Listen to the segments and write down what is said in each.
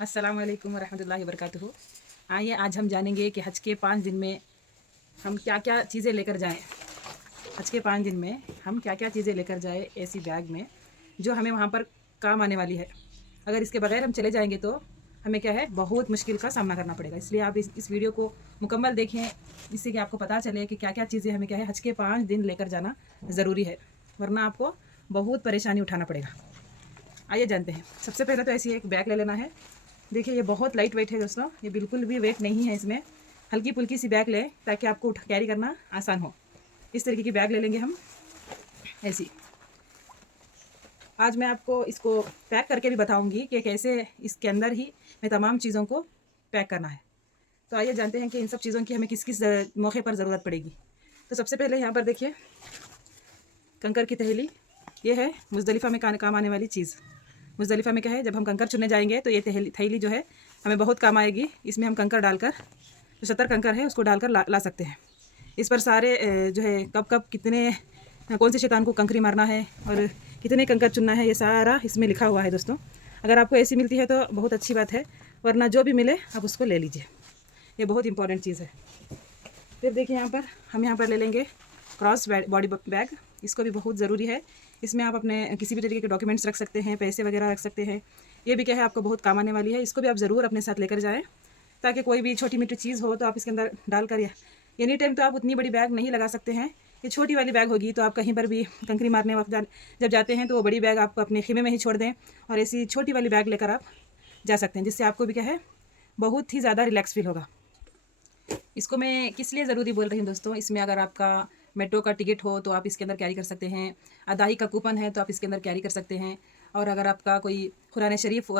अस्सलाम वालेकुम रहमतुल्लाहि वबरकातुहू। आइए आज हम जानेंगे कि हज के 5 दिन में हम क्या क्या चीज़ें लेकर जाएं। हज के 5 दिन में हम क्या क्या चीज़ें लेकर जाएं ऐसी बैग में जो हमें वहाँ पर काम आने वाली है। अगर इसके बगैर हम चले जाएंगे तो हमें क्या है, बहुत मुश्किल का सामना करना पड़ेगा। इसलिए आप इस वीडियो को मुकम्मल देखें, जिससे कि आपको पता चले कि क्या क्या चीज़ें हमें क्या है हज के 5 दिन लेकर जाना ज़रूरी है, वरना आपको बहुत परेशानी उठाना पड़ेगा। आइए जानते हैं। सबसे पहले तो ऐसी एक बैग ले लेना है। देखिए ये बहुत लाइट वेट है दोस्तों, ये बिल्कुल भी वेट नहीं है इसमें। हल्की फुल्की सी बैग लें ताकि आपको कैरी करना आसान हो। इस तरीके की बैग ले लेंगे हम ऐसी। आज मैं आपको इसको पैक करके भी बताऊंगी कि कैसे इसके अंदर ही मैं तमाम चीज़ों को पैक करना है। तो आइए जानते हैं कि इन सब चीज़ों की हमें किस किस मौके पर ज़रूरत पड़ेगी। तो सबसे पहले यहाँ पर देखिए कंकर की थैली, ये है मुज़दलिफ़ा में काम आने वाली चीज़। मुज़दलिफ़ा में क्या है, जब हम कंकर चुनने जाएंगे तो ये थैली जो है हमें बहुत काम आएगी। इसमें हम कंकर डालकर, जो 70 कंकर है उसको डालकर ला सकते हैं। इस पर सारे जो है कब कब कितने कौन से शैतान को कंकरी मारना है और कितने कंकर चुनना है, ये सारा इसमें लिखा हुआ है दोस्तों। अगर आपको ऐसी मिलती है तो बहुत अच्छी बात है, वरना जो भी मिले आप उसको ले लीजिए। ये बहुत इंपॉर्टेंट चीज़ है। फिर देखिए हम यहाँ पर ले लेंगे क्रॉस बॉडी बैग। इसको भी बहुत ज़रूरी है। इसमें आप अपने किसी भी तरीके के डॉक्यूमेंट्स रख सकते हैं, पैसे वगैरह रख सकते हैं। ये भी क्या है, आपको बहुत काम आने वाली है। इसको भी आप ज़रूर अपने साथ लेकर जाएं, ताकि कोई भी छोटी मोटी चीज़ हो तो आप इसके अंदर डालकर, या एनी टाइम तो आप उतनी बड़ी बैग नहीं लगा सकते हैं। ये छोटी वाली बैग होगी तो आप कहीं पर भी कंकरी मारने वक्त जब जाते हैं तो वो बड़ी बैग आप अपने खेमे में ही छोड़ दें और ऐसी छोटी वाली बैग लेकर आप जा सकते हैं, जिससे आपको भी क्या है बहुत ही ज़्यादा रिलैक्स फील होगा। इसको मैं किस लिए ज़रूरी बोल रही हूँ दोस्तों, इसमें अगर आपका मेट्रो का टिकट हो तो आप इसके अंदर कैरी कर सकते हैं। अदाई का कूपन है तो आप इसके अंदर कैरी कर सकते हैं। और अगर आपका कोई कुरान शरीफ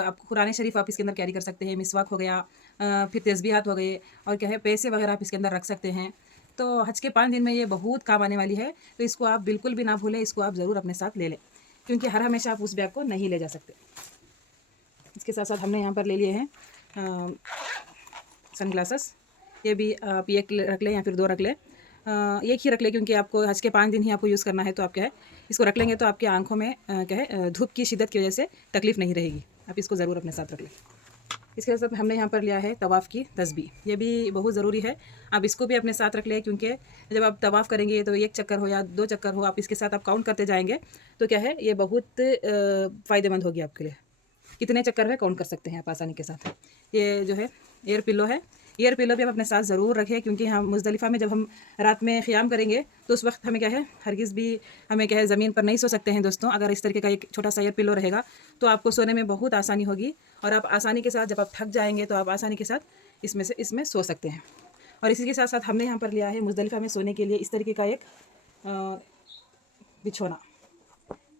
आप इसके अंदर कैरी कर सकते हैं। मिसवाक हो गया, फिर तस्बीहात हो गए, और क्या है पैसे वगैरह आप इसके अंदर रख सकते हैं। तो हज के 5 दिन में ये बहुत काम आने वाली है, तो इसको आप बिल्कुल भी ना भूलें। इसको आप ज़रूर अपने साथ ले लें, क्योंकि हर हमेशा आप उस बैग को नहीं ले जा सकते। इसके साथ साथ हमने यहाँ पर ले लिए हैं सन ग्लासेस। ये भी आप एक रख लें या फिर 2 रख लें। एक ही रख लें, क्योंकि आपको हज के 5 दिन ही आपको यूज़ करना है। तो आप क्या है इसको रख लेंगे तो आपकी आंखों में क्या है धूप की शिद्दत की वजह से तकलीफ़ नहीं रहेगी। आप इसको ज़रूर अपने साथ रख लें। इसके साथ हमने यहाँ पर लिया है तवाफ़ की तस्बीह। ये भी बहुत ज़रूरी है, आप इसको भी अपने साथ रख लें, क्योंकि जब आप तवाफ़ करेंगे तो 1 चक्कर हो या 2 चक्कर हो, आप इसके साथ आप काउंट करते जाएंगे तो क्या है ये बहुत फ़ायदेमंद होगी आपके लिए। कितने चक्कर है काउंट कर सकते हैं आप आसानी के साथ। ये जो है एयर पिलो है। एयर पिलो भी आप अपने साथ ज़रूर रखें, क्योंकि हम मुज़दलिफ़ा में जब हम रात में क़ियाम करेंगे तो उस वक्त हमें क्या है हरगिज़ भी हमें क्या है ज़मीन पर नहीं सो सकते हैं दोस्तों। अगर इस तरीके का एक छोटा सा एयर पिलो रहेगा तो आपको सोने में बहुत आसानी होगी, और आप आसानी के साथ जब आप थक जाएंगे तो आप आसानी के साथ इसमें सो सकते हैं। और इसी के साथ साथ हमने यहाँ पर लिया है मुज़दलिफ़ा में सोने के लिए इस तरीके का एक बिछोना।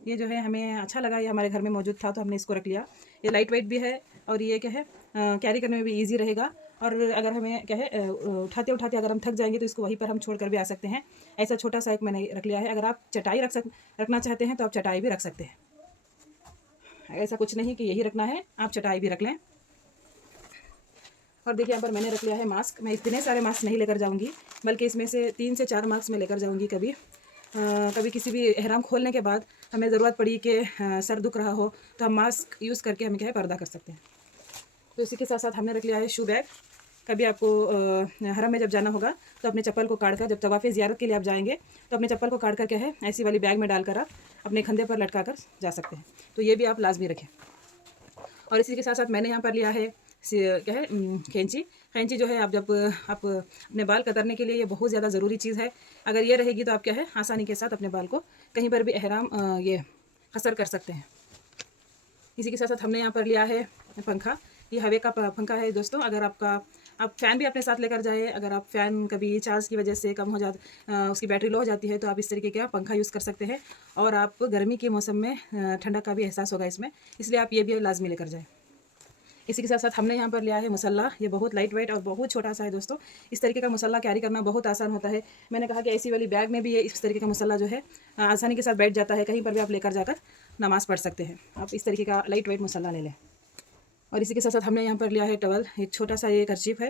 ये जो है हमें अच्छा लगा, ये हमारे घर में मौजूद था तो हमने इसको रख लिया। ये लाइट वेट भी है और ये क्या है कैरी करने में भी इजी रहेगा। और अगर हमें क्या है उठाते उठाते अगर हम थक जाएंगे तो इसको वहीं पर हम छोड़ कर भी आ सकते हैं। ऐसा छोटा सा एक मैंने रख लिया है। अगर आप चटाई रखना चाहते हैं तो आप चटाई भी रख सकते हैं। ऐसा कुछ नहीं कि यही रखना है, आप चटाई भी रख लें। और देखिए यहाँ पर मैंने रख लिया है मास्क। मैं इतने सारे मास्क नहीं लेकर जाऊँगी, बल्कि इसमें से 3 से 4 मास्क मैं लेकर जाऊँगी। कभी किसी भी एहराम खोलने के बाद हमें ज़रूरत पड़ी कि सर दुख रहा हो तो हम मास्क यूज़ करके हमें क्या है पर्दा कर सकते हैं। तो इसी के साथ साथ हमने रख लिया है शू बैग। कभी आपको हरम में जब जाना होगा तो अपने चप्पल को काट कर, जब तवाफ़ ज़ियारत के लिए आप जाएंगे तो अपने चप्पल को काट कर क्या है ऐसी वाली बैग में डालकर आप अपने कंधे पर लटका कर जा सकते हैं। तो ये भी आप लाजमी रखें। और इसी के साथ साथ मैंने यहाँ पर लिया है क्या है कैंची जो है, आप जब आप अपने बाल कतरने के लिए ये बहुत ज़्यादा ज़रूरी चीज़ है। अगर ये रहेगी तो आप क्या है आसानी के साथ अपने बाल को कहीं पर भी एहराम ये कसर कर सकते हैं। इसी के साथ साथ हमने यहाँ पर लिया है पंखा। ये हवा का पंखा है दोस्तों। अगर आप फ़ैन भी अपने साथ लेकर जाए, अगर आप फ़ैन कभी चार्ज की वजह से कम हो उसकी बैटरी लो हो जाती है तो आप इस तरीके का पंखा यूज़ कर सकते हैं, और आप गर्मी के मौसम में ठंडक का भी एहसास होगा इसमें, इसलिए आप ये भी लाजमी लेकर जाएँ। इसी के साथ साथ हमने यहाँ पर लिया है मुसल्ला। ये बहुत लाइट वेट और बहुत छोटा सा है दोस्तों। इस तरीके का मुसल्ला कैरी करना बहुत आसान होता है। मैंने कहा कि ऐसी वाली बैग में भी ये इस तरीके का मुसल्ला जो है आसानी के साथ बैठ जाता है। कहीं पर भी आप लेकर जाकर नमाज़ पढ़ सकते हैं। आप इस तरीके का लाइट वेट मुसल्ला ले लें। और इसी के साथ साथ हमने यहाँ पर लिया है टवल। एक छोटा सा ये कर्चीफ है,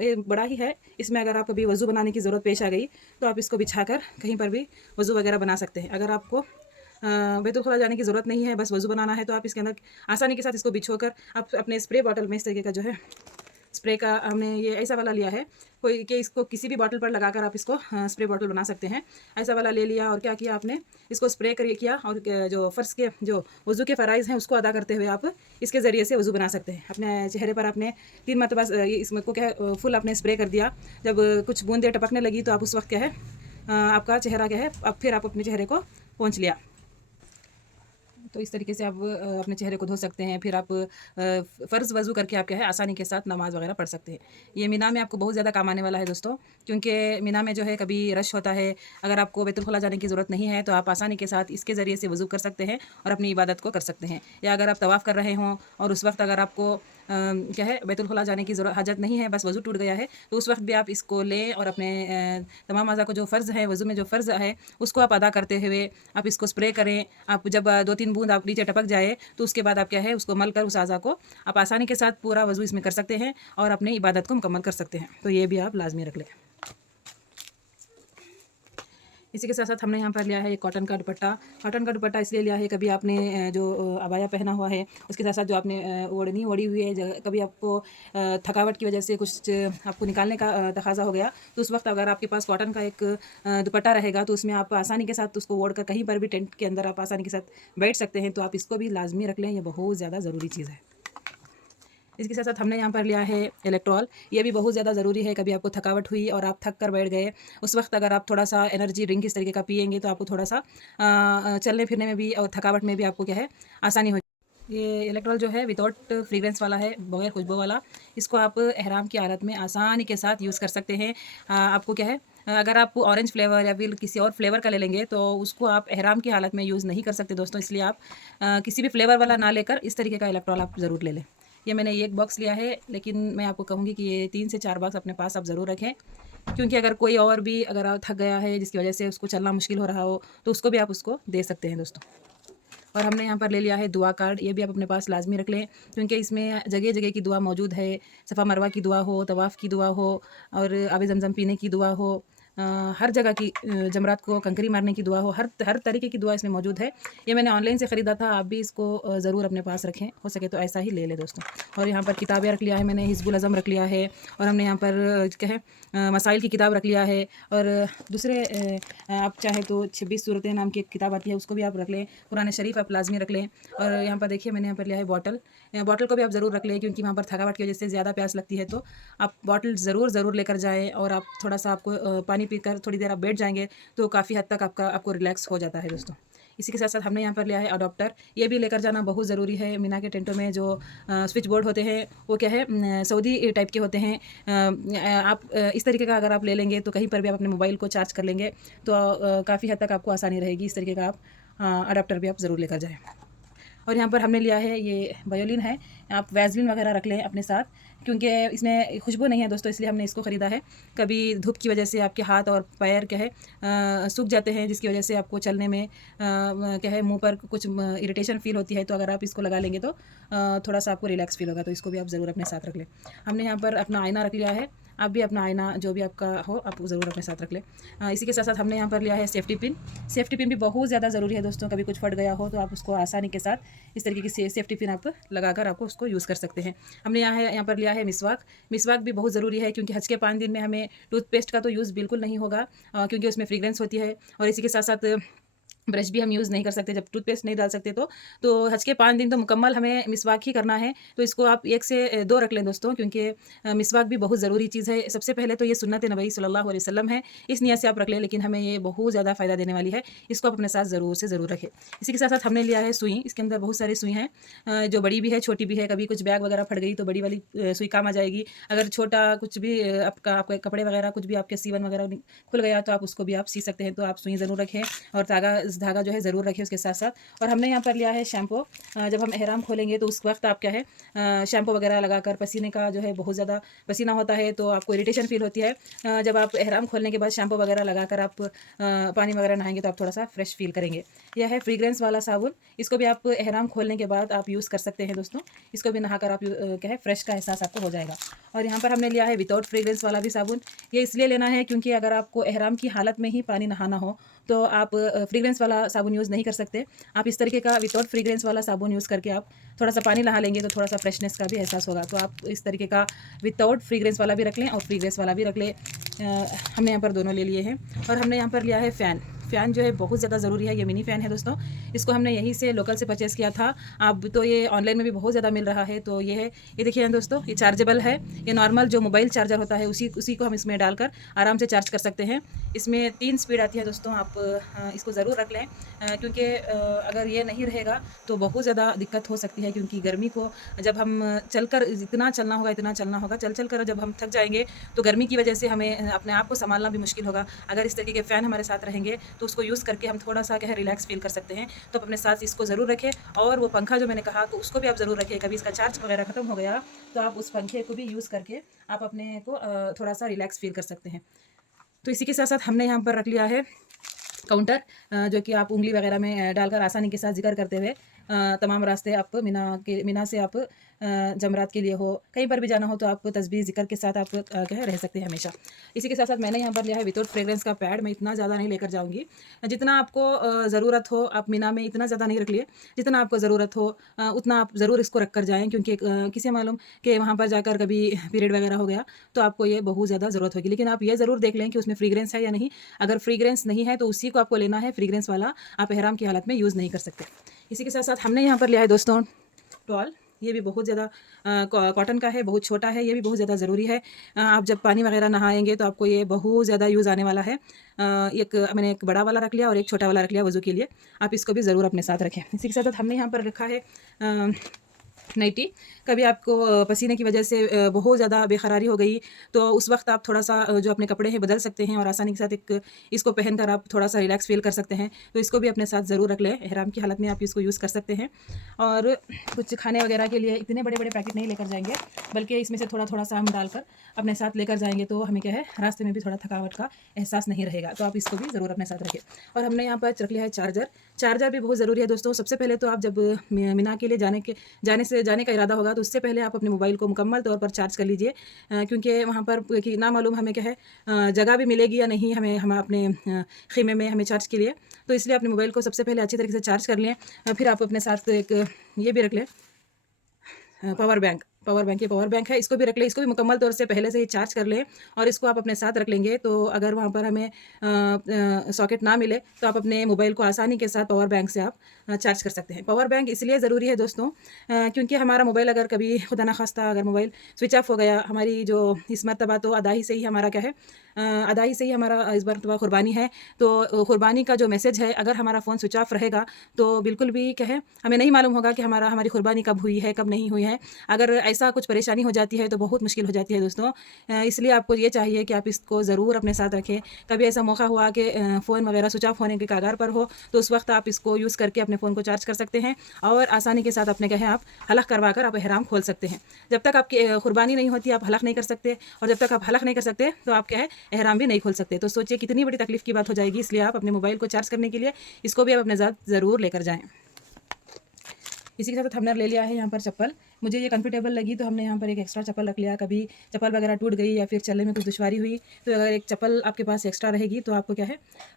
ये बड़ा ही है। इसमें अगर आप कभी वज़ू बनाने की ज़रूरत पेश आ गई तो आप इसको बिछा कर कहीं पर भी वज़ू वगैरह बना सकते हैं। अगर आपको बैतुल जाने की ज़रूरत नहीं है, बस वज़ू बनाना है। तो आप इसके अंदर आसानी के साथ इसको बिछोकर आप अपने स्प्रे बॉटल में इस तरीके का जो है स्प्रे का हमने ये ऐसा वाला लिया है, कोई कि इसको किसी भी बॉटल पर लगाकर आप इसको स्प्रे बॉटल बना सकते हैं। ऐसा वाला ले लिया और क्या किया आपने, इसको स्प्रे किया और जो फ़र्श के जो वज़ू के फ़राइज़ हैं उसको अदा करते हुए आप इसके ज़रिए से वज़ू बना सकते हैं। अपने चेहरे पर आपने 3 मरतबा इसमें को क्या है फुल आपने स्प्रे कर दिया। जब कुछ बूंदें टपकने लगी तो आप उस वक्त क्या है आपका चेहरा क्या है, अब फिर आप अपने चेहरे को पोंछ लिया। तो इस तरीके से आप अपने चेहरे को धो सकते हैं। फिर आप फ़र्ज़ वज़ू करके आप क्या है आसानी के साथ नमाज़ वगैरह पढ़ सकते हैं। ये मीना में आपको बहुत ज़्यादा काम आने वाला है दोस्तों, क्योंकि मीना में जो है कभी रश होता है। अगर आपको बैतुल खुला जाने की ज़रूरत नहीं है तो आप आसानी के साथ इसके ज़रिए से वज़ू कर सकते हैं और अपनी इबादत को कर सकते हैं। या अगर आप तवाफ़ कर रहे हों और उस वक्त अगर आपको क्या है बैतुल खुला जाने की हाजत नहीं है, बस वज़ू टूट गया है, तो उस वक्त भी आप इसको लें और अपने तमाम अज़ा को जो फ़र्ज़ है वज़ू में जो फ़र्ज़ है उसको आप अदा करते हुए आप इसको स्प्रे करें। आप जब 2-3 बूंद आप नीचे टपक जाए तो उसके बाद आप क्या है उसको मल कर उस अज़ा को आप आसानी के साथ पूरा वज़ू इसमें कर सकते हैं और अपनी इबादत को मुकम्मल कर सकते हैं। तो ये भी आप लाजमी रख लें। इसी के साथ साथ हमने यहाँ पर लिया है एक कॉटन का दुपट्टा। कॉटन का दुपट्टा इसलिए लिया है, कभी आपने जो अबाया पहना हुआ है उसके साथ साथ जो आपने ओढ़नी ओढ़ी हुई है, कभी आपको थकावट की वजह से कुछ आपको निकालने का तकाजा हो गया, तो उस वक्त अगर आपके पास कॉटन का एक दुपट्टा रहेगा तो उसमें आप आसानी के साथ उसको ओढ़ कर कहीं पर भी टेंट के अंदर आप आसानी के साथ बैठ सकते हैं। तो आप इसको भी लाजमी रख लें, ये बहुत ज़्यादा ज़रूरी चीज़ है। इसके साथ साथ हमने यहाँ पर लिया है इलेक्ट्रॉल। ये भी बहुत ज़्यादा ज़रूरी है। कभी आपको थकावट हुई और आप थक कर बैठ गए, उस वक्त अगर आप थोड़ा सा एनर्जी ड्रिंक इस तरीके का पिएंगे तो आपको थोड़ा सा चलने फिरने में भी और थकावट में भी आपको क्या है आसानी हो। ये इलेक्ट्रॉल जो है विदाउट फ्रेग्रेंस वाला है, बगैर खुशबू वाला। इसको आप एहराम की हालत में आसानी के साथ यूज़ कर सकते हैं। आपको क्या है अगर आप ऑरेंज फ्लेवर या फिर किसी और फ्लेवर का ले लेंगे तो उसको आप एहराम की हालत में यूज़ नहीं कर सकते दोस्तों, इसलिए आप किसी भी फ्लेवर वाला ना लेकर इस तरीके का इलेक्ट्रॉल आप ज़रूर ले लें। ये मैंने एक बॉक्स लिया है, लेकिन मैं आपको कहूँगी कि ये 3 से 4 बॉक्स अपने पास आप ज़रूर रखें, क्योंकि अगर कोई और भी अगर थक गया है जिसकी वजह से उसको चलना मुश्किल हो रहा हो तो उसको भी आप उसको दे सकते हैं दोस्तों। और हमने यहाँ पर ले लिया है दुआ कार्ड। ये भी आप अपने पास लाजमी रख लें, क्योंकि इसमें जगह जगह की दुआ मौजूद है। सफ़ा मरवा की दुआ हो, तवाफ़ की दुआ हो और आब ज़मज़म पीने की दुआ हो, हर जगह की जमरात को कंकरी मारने की दुआ हो, हर तरीके की दुआ इसमें मौजूद है। ये मैंने ऑनलाइन से ख़रीदा था, आप भी इसको ज़रूर अपने पास रखें, हो सके तो ऐसा ही ले लें दोस्तों। और यहाँ पर किताबें रख लिया है मैंने, हिज़्बुल अज़म रख लिया है, और हमने यहाँ पर क्या है मसाइल की किताब रख लिया है, और दूसरे आप चाहे तो 26 सूरतें नाम की एक किताब आती है उसको भी आप रख लें। कुरान शरीफ आप लाजमी रख लें। और यहाँ पर देखिए मैंने यहाँ पर लिया है बॉटल। बॉटल को भी आप ज़रूर रख लें, क्योंकि वहाँ पर थकावट की वजह से ज़्यादा प्यास लगती है, तो आप बॉटल ज़रूर लेकर जाएँ। और आप थोड़ा सा आपको पानी पीकर थोड़ी देर आप बैठ जाएंगे तो काफ़ी हद तक आपको रिलैक्स हो जाता है दोस्तों। इसी के साथ साथ हमने यहाँ पर लिया है अडॉप्टर। ये भी लेकर जाना बहुत ज़रूरी है। मीना के टेंटों में जो स्विच बोर्ड होते हैं वो क्या है सऊदी टाइप के होते हैं। आप इस तरीके का अगर आप ले लेंगे तो कहीं पर भी आप अपने मोबाइल को चार्ज कर लेंगे तो काफ़ी हद तक आपको आसानी रहेगी। इस तरीके का आप अडॉप्टर भी आप ज़रूर लेकर जाएँ। और यहाँ पर हमने लिया है ये वायोलिन है। आप वैज़लिन वगैरह रख लें अपने साथ, क्योंकि इसमें खुशबू नहीं है दोस्तों, इसलिए हमने इसको ख़रीदा है। कभी धूप की वजह से आपके हाथ और पैर क्या है सूख जाते हैं, जिसकी वजह से आपको चलने में क्या है मुंह पर कुछ इरिटेशन फ़ील होती है, तो अगर आप इसको लगा लेंगे तो थोड़ा सा आपको रिलैक्स फ़ील होगा। तो इसको भी आप ज़रूर अपने साथ रख लें। हमने यहाँ पर अपना आईना रख लिया है। आप भी अपना आईना जो भी आपका हो आप ज़रूर अपने साथ रख लें। इसी के साथ साथ हमने यहाँ पर लिया है सेफ्टी पिन। सेफ्टी पिन भी बहुत ज़्यादा ज़रूरी है दोस्तों। कभी कुछ फट गया हो तो आप उसको आसानी के साथ इस तरीके की सेफ्टी पिन आप लगाकर आपको उसको यूज़ कर सकते हैं। हमने यहाँ पर लिया है मिसवाक। मिसवाक भी बहुत ज़रूरी है, क्योंकि हज के 5 दिन में हमें टूथपेस्ट का तो यूज़ बिल्कुल नहीं होगा, क्योंकि उसमें फ्रेग्रेंस होती है। और इसी के साथ साथ ब्रश भी हम यूज़ नहीं कर सकते जब टूथपेस्ट नहीं डाल सकते तो हज के 5 दिन तो मुकम्मल हमें मिसवाक ही करना है। तो इसको आप 1 से 2 रख लें दोस्तों, क्योंकि मिसवाक भी बहुत ज़रूरी चीज़ है। सबसे पहले तो ये सुन्नत नबी सल्लल्लाहु अलैहि वसल्लम है, इस नियत से आप रख लें, लेकिन हमें ये बहुत ज़्यादा फ़ायदा देने वाली है। इसको आप अपने साथ ज़रूर से ज़रूर रखें। इसी के साथ साथ हमने लिया है सुई। इसके अंदर बहुत सारी सुई हैं, जो बड़ी भी है छोटी भी है। कभी कुछ बैग वगैरह फट गई तो बड़ी वाली सुई काम आ जाएगी। अगर छोटा कुछ भी आपके कपड़े वगैरह कुछ भी आपके सीवन वगैरह खुल गया तो आप उसको भी आप सी सकते हैं। तो आप सुई ज़रूर रखें और धागा जो है ज़रूर रखें उसके साथ साथ। और हमने यहाँ पर लिया है शैम्पू। जब हम एहराम खोलेंगे तो उस वक्त आप क्या है शैम्पू वगैरह लगाकर, पसीने का जो है बहुत ज़्यादा पसीना होता है तो आपको इरिटेशन फील होती है। जब आप एहराम खोलने के बाद शैम्पू वगैरह लगाकर आप पानी वगैरह नहाएंगे तो आप थोड़ा सा फ्रेश फील करेंगे। यह है फ्रेग्रेंस वाला साबुन। इसको भी आप एहराम खोलने के बाद आप यूज़ कर सकते हैं दोस्तों। इसको भी नहाकर आप क्या है फ्रेश का एहसास आपको हो जाएगा। और यहाँ पर हमने लिया है विदाउट फ्रेग्रेंस वाला भी साबुन। ये इसलिए लेना है क्योंकि अगर आपको एहराम की हालत में ही पानी नहाना हो तो आप फ्रेग्रेंस फ्रीग्रेंस वाला साबुन यूज़ नहीं कर सकते, आप इस तरीके का विदाउट फ्रीग्रेंस वाला साबुन यूज़ करके आप थोड़ा सा पानी नहा लेंगे तो थोड़ा सा फ्रेशनेस का भी एहसास होगा। तो आप इस तरीके का विदाउट फ्रीग्रेंस वाला भी रख लें और फ्रीग्रेंस वाला भी रख लें। हमने यहाँ पर दोनों ले लिए हैं। और हमने यहाँ पर लिया है फ़ैन जो है बहुत ज़्यादा ज़रूरी है। ये मिनी फ़ैन है दोस्तों, इसको हमने यहीं से लोकल से परचेज़ किया था। अब तो ये ऑनलाइन में भी बहुत ज़्यादा मिल रहा है। तो ये है, ये देखिए दोस्तों, ये चार्जेबल है। ये नॉर्मल जो मोबाइल चार्जर होता है उसी को हम इसमें डालकर आराम से चार्ज कर सकते हैं। इसमें 3 स्पीड आती है दोस्तों, आप इसको ज़रूर रख लें, क्योंकि अगर ये नहीं रहेगा तो बहुत ज़्यादा दिक्कत हो सकती है। क्योंकि गर्मी को जब हम चलकर इतना चलना होगा, चल कर जब हम थक जाएंगे तो गर्मी की वजह से हमें अपने आप को संभालना भी मुश्किल होगा। अगर इस तरीके के फ़ैन हमारे साथ रहेंगे तो उसको यूज़ करके हम थोड़ा सा रिलैक्स फील कर सकते हैं। तो आप अपने साथ इसको ज़रूर रखें। और वो पंखा जो मैंने कहा तो उसको भी आप ज़रूर रखें। कभी इसका चार्ज वगैरह ख़त्म हो गया तो आप उस पंखे को भी यूज़ करके आप अपने को थोड़ा सा रिलैक्स फील कर सकते हैं। तो इसी के साथ साथ हमने यहाँ पर रख लिया है काउंटर, जो कि आप उंगली वगैरह में डालकर आसानी के साथ जिक्र करते हुए तमाम रास्ते आप मीना से आप जमरात के लिए हो, कहीं पर भी जाना हो तो आप तस्बीह जिक्र के साथ आप रह सकते हैं हमेशा। इसी के साथ साथ मैंने यहाँ पर लिया है विदाउट फ्रेग्रेंस का पैड। मैं इतना ज़्यादा नहीं लेकर जाऊँगी, जितना आपको ज़रूरत हो। आप मीना में इतना ज़्यादा नहीं रख लिए, जितना आपको ज़रूरत हो उतना आप ज़रूर इसको रख कर जाएँ। क्योंकि किसे मालूम कि वहाँ पर जाकर कभी पीरियड वगैरह हो गया तो आपको ये बहुत ज़्यादा ज़रूरत होगी। लेकिन आप ये ज़रूर देख लें कि उसमें फ्रीग्रेंस है या नहीं। अगर फ्रीग्रेंस नहीं है तो उसी को आपको लेना है, फ्रीग्रेंस वाला आप एहराम की हालत में यूज़ नहीं कर सकते। इसी के साथ साथ हमने यहाँ पर लिया है दोस्तों टॉल। ये भी बहुत ज़्यादा कॉटन का है, बहुत छोटा है, ये भी बहुत ज़्यादा ज़रूरी है। आप जब पानी वगैरह नहाएंगे तो आपको ये बहुत ज़्यादा यूज़ आने वाला है। मैंने एक बड़ा वाला रख लिया और एक छोटा वाला रख लिया वज़ू के लिए। आप इसको भी ज़रूर अपने साथ रखें। इसी के साथ साथ हमने यहाँ पर रखा है नाइटी। कभी आपको पसीने की वजह से बहुत ज़्यादा बेकरारी हो गई तो उस वक्त आप थोड़ा सा जो अपने कपड़े हैं बदल सकते हैं और आसानी के साथ इसको पहनकर आप थोड़ा सा रिलैक्स फील कर सकते हैं। तो इसको भी अपने साथ ज़रूर रख लें, एहराम की हालत में आप इसको यूज़ कर सकते हैं। और कुछ खाने वगैरह के लिए इतने बड़े बड़े पैकेट नहीं लेकर जाएंगे, बल्कि इसमें से थोड़ा थोड़ा सा हम डालकर अपने साथ लेकर जाएंगे तो हमें रास्ते में भी थोड़ा थकावट का एहसास नहीं रहेगा। तो आप इसको भी ज़रूर अपने साथ रखें। और हमने यहाँ पर रख लिया है चार्जर भी बहुत ज़रूरी है दोस्तों। सबसे पहले तो आप जब मीना के लिए जाने का इरादा होगा तो उससे पहले आप अपने मोबाइल को मुकम्मल तौर पर चार्ज कर लीजिए, क्योंकि वहाँ पर कि ना मालूम हमें जगह भी मिलेगी या नहीं हम अपने ख़ीमे में हमें चार्ज के लिए। तो इसलिए अपने मोबाइल को सबसे पहले अच्छी तरीके से चार्ज कर लें। फिर आप अपने साथ एक ये भी रख लें पावर बैंक ये पावर बैंक है, इसको भी रख लें। इसको भी मुकम्मल तौर से पहले से ही चार्ज कर लें और इसको आप अपने साथ रख लेंगे। तो अगर वहाँ पर हमें सॉकेट ना मिले तो आप अपने मोबाइल को आसानी के साथ पावर बैंक से आप चार्ज कर सकते हैं। पावर बैंक इसलिए ज़रूरी है दोस्तों क्योंकि हमारा मोबाइल अगर कभी खुदा ना खास्ता अगर मोबाइल स्विच ऑफ हो गया, हमारी जो इस मरतबा तो अदाही से ही हमारा अदाही से ही हमारा इस मरतबा कुर्बानी है। तो कुर्बानी का जो मैसेज है, अगर हमारा फ़ोन स्विच ऑफ रहेगा तो बिल्कुल भी हमें नहीं मालूम होगा कि हमारी कुर्बानी कब हुई है कब नहीं हुई है। अगर ऐसा कुछ परेशानी हो जाती है तो बहुत मुश्किल हो जाती है दोस्तों। इसलिए आपको ये चाहिए कि आप इसको ज़रूर अपने साथ रखें। कभी ऐसा मौका हुआ कि फ़ोन वगैरह स्विच ऑफ होने के कगार पर हो तो उस वक्त आप इसको यूज़ करके अपने फ़ोन को चार्ज कर सकते हैं और आसानी के साथ अपने आप हलक करवा कर आप एहराम खोल सकते हैं। जब तक आपकी कुर्बानी नहीं होती आप हलक नहीं कर सकते, और जब तक आप हलक नहीं कर सकते तो आप एहराम भी नहीं खोल सकते। तो सोचिए कितनी बड़ी तकलीफ़ की बात हो जाएगी। इसलिए आप अपने मोबाइल को चार्ज करने के लिए इसको भी आप अपने साथ ज़रूर लेकर जाएँ। इसी के साथ हमने ले लिया है यहाँ पर चप्पल। मुझे ये कंफर्टेबल लगी तो हमने यहाँ पर एक एक्स्ट्रा चप्पल रख लिया। कभी चप्पल वगैरह टूट गई या फिर चलने में कुछ दुश्वारी हुई तो अगर एक चप्पल आपके पास एक्स्ट्रा रहेगी तो आपको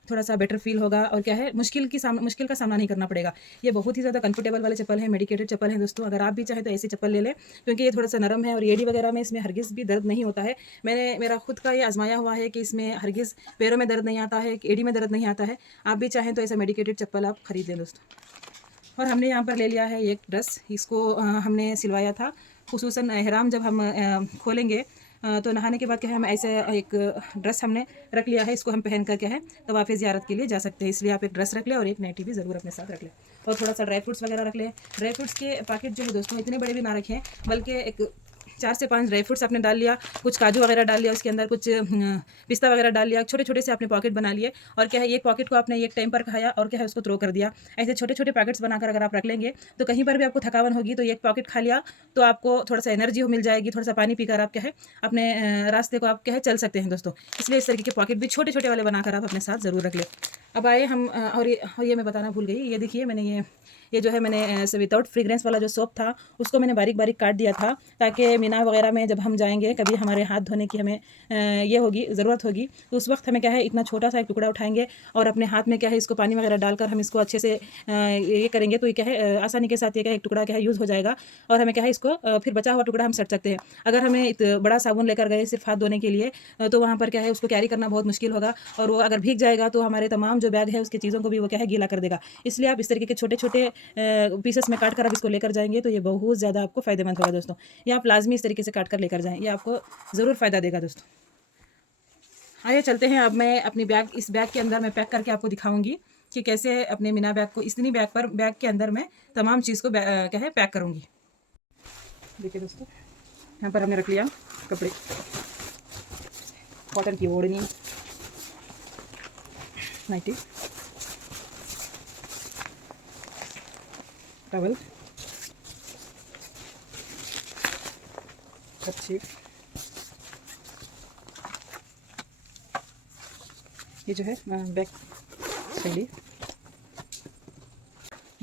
थोड़ा सा बेटर फील होगा और मुश्किल का सामना नहीं करना पड़ेगा। ये बहुत ही ज़्यादा कंफर्टेबल वाले चप्पल है, मेडिकेटेड चप्पल है दोस्तों। अगर आप भी चाहें तो ऐसी चप्पल ले लें क्योंकि ये थोड़ा सा नरम है और एड़ी वगैरह में इसमें हरगिज़ भी दर्द नहीं होता है। मेरा खुद का ये आजमाया हुआ है कि इसमें हरगिज़ पैरों में दर्द नहीं आता है, एड़ी में दर्द नहीं आता है। आप भी चाहें तो ऐसा मेडिकेटेड चप्पल आप खरीद लें दोस्तों। और हमने यहाँ पर ले लिया है एक ड्रेस, इसको हमने सिलवाया था खुसूसन एहराम जब हम खोलेंगे तो नहाने के बाद हम ऐसे एक ड्रेस हमने रख लिया है। इसको हम पहन कर तवाफ़ ज़ियारत के लिए जा सकते हैं। इसलिए आप एक ड्रेस रख लें और एक नाइटी भी ज़रूर अपने साथ रख लें और थोड़ा सा ड्राई फ्रूट्स वगैरह रख लें। ड्राई फ्रूट्स के पैकेट जो है दोस्तों इतने बड़े भी ना रखें, बल्कि एक 4 से 5 ड्राई फ्रूट्स आपने डाल लिया, कुछ काजू वगैरह डाल लिया, उसके अंदर कुछ पिस्ता वगैरह डाल लिया, छोटे छोटे से आपने पॉकेट बना लिए और एक पॉकेट को आपने एक टाइम पर खाया और उसको थ्रो कर दिया। ऐसे छोटे छोटे पैकेट्स बनाकर अगर आप रख लेंगे तो कहीं पर भी आपको थकावन होगी तो एक पॉकेट खा लिया तो आपको थोड़ा सा एनर्जी मिल जाएगी। थोड़ा सा पानी पीकर आप अपने रास्ते को आप चल सकते हैं दोस्तों। इसलिए इस तरीके के पॉकेट भी छोटे छोटे वाले बनाकर आप अपने साथ ज़रूर रख लें। अब आए हम और ये मैं बताना भूल गई, ये देखिए मैंने ये जो है मैंने विदाउट फ्रेग्रेंस वाला जो सोप था उसको मैंने बारीक बारीक काट दिया था, ताकि मीना वगैरह में जब हम जाएंगे कभी हमारे हाथ धोने की हमें ये होगी ज़रूरत होगी, तो उस वक्त हमें क्या है इतना छोटा सा एक टुकड़ा उठाएंगे और अपने हाथ में क्या है इसको पानी वगैरह डालकर हम इसको अच्छे से ये करेंगे, तो ये क्या है आसानी के साथ ये क्या है एक टुकड़ा क्या है यूज़ हो जाएगा और हमें क्या है इसको फिर बचा हुआ टुकड़ा हम सट सकते हैं। अगर हमें बड़ा साबुन लेकर गए सिर्फ हाथ धोने के लिए तो वहाँ पर क्या है उसको कैरी करना बहुत मुश्किल होगा और वो अगर भीग जाएगा तो हमारे तमाम जो बैग है उसकी चीज़ों को भी वो क्या है गीला कर देगा। इसलिए आप इस तरीके के छोटे छोटे पीसेस में काट कर आप इसको लेकर जाएंगे तो ये बहुत ज़्यादा आपको फ़ायदेमंद होगा दोस्तों। ये आप लाजमी इस तरीके से काट कर लेकर जाएँ, ये आपको ज़रूर फ़ायदा देगा दोस्तों। आइए चलते हैं, अब मैं अपनी इस बैग के अंदर मैं पैक करके आपको दिखाऊंगी कि कैसे अपने मीना बैग को इतनी बैग के अंदर मैं तमाम चीज़ को क्या है पैक करूँगी। देखिए दोस्तों, यहाँ पर हमने रख लिया कपड़े, कॉटन की ओढ़नी, नाइटी, टवल, कच्छी, ये जो है बैग थैली,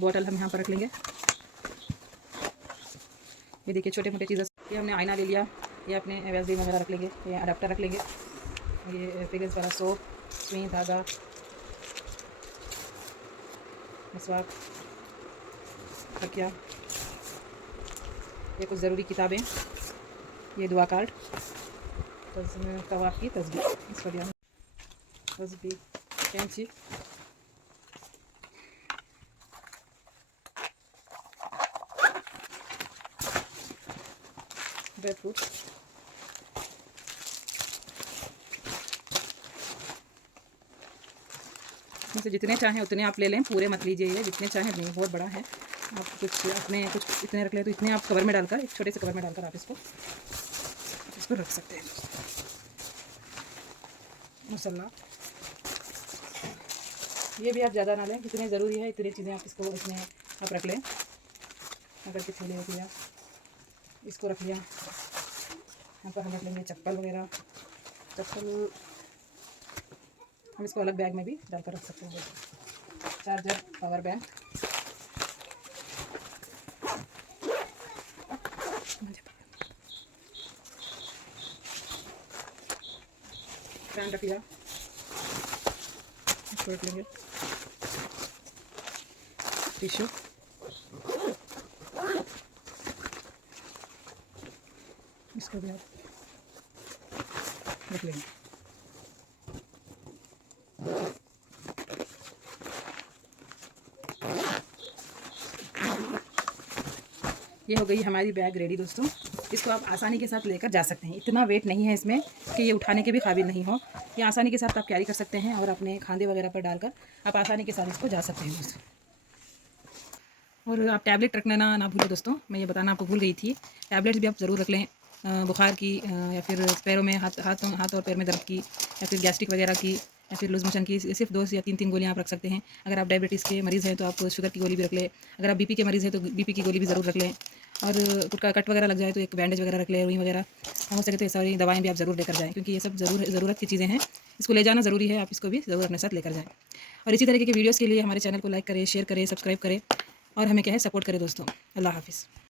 बॉटल हम यहाँ पर रख लेंगे। ये देखिए छोटे मोटे चीज़ें, ये हमने आईना ले लिया, ये अपने वैसलीन वगैरह रख लेंगे, ये अडाप्टर रख लेंगे, ये फ्रेग्रेंस वाला सोप, सुई, धागा, मसवाक, तकिया, ये कुछ ज़रूरी किताबें, ये दुआ कार्ड, तवाफ़ की तस्बीह, इस पर तस्बीह, कैंची, ड्राई फ्रूट, इसमें जितने चाहें उतने आप ले लें, पूरे मत लीजिए, ये जितने चाहें नहीं, बहुत बड़ा है। आप कुछ इतने रख लें तो इतने आप कवर में डालकर, एक छोटे से कवर में डालकर आप इसको रख सकते हैं। मसाला ये भी आप ज़्यादा ना लें, जितने ज़रूरी है इतनी चीज़ें आप इसमें आप रख लें। अगर के थैले रख लिया, इसको रख लिया, यहाँ पर हम रख लेंगे चप्पल वगैरह, चप्पल हम इसको अलग बैग में भी डालकर रख सकते हैं। चार्जर, पावर बैंक, फैन रख लिया, इसको रख लेंगे, टिश्यू, इसको भी आप रख लेंगे। ये हो गई हमारी बैग रेडी दोस्तों। इसको आप आसानी के साथ लेकर जा सकते हैं, इतना वेट नहीं है इसमें कि ये उठाने के भी काबिल नहीं हो। ये आसानी के साथ आप कैरी कर सकते हैं और अपने खांदे वगैरह पर डालकर आप आसानी के साथ इसको जा सकते हैं दोस्तों। और आप टैबलेट रखना ना भूलें दोस्तों, मैं ये बताना आपको भूल गई थी, टैबलेट्स भी आप ज़रूर रख लें, बुखार की या फिर पैरों में हाथ और पैर में दर्द की या फिर गैस्ट्रिक वगैरह की या फिर लूज मोशन की, सिर्फ 2 या 3 गोलियाँ आप रख सकते हैं। अगर आप डायबिटीज़ के मरीज़ हैं तो आप शुगर की गोली भी रख लें, अगर आप बीपी के मरीज़ हैं तो बीपी की गोली भी ज़रूर रख लें, और कुछ कट वगैरह लग जाए तो एक बैंडेज वगैरह रख लें, रुई वगैरह, हो सके तो ये सारी दवाएँ भी आप ज़रूर लेकर जाएँ, क्योंकि ये सब ज़रूरत की चीज़ें हैं, इसको ले जाना ज़रूरी है, आप इसको भी ज़रूर अपने साथ लेकर जाएँ। और इसी तरीके के वीडियोज़ के लिए हमारे चैनल को लाइक करें, शेयर करें, सब्सक्राइब करें और हमें क्या है सपोर्ट करें दोस्तों। अल्लाह हाफ़िज़।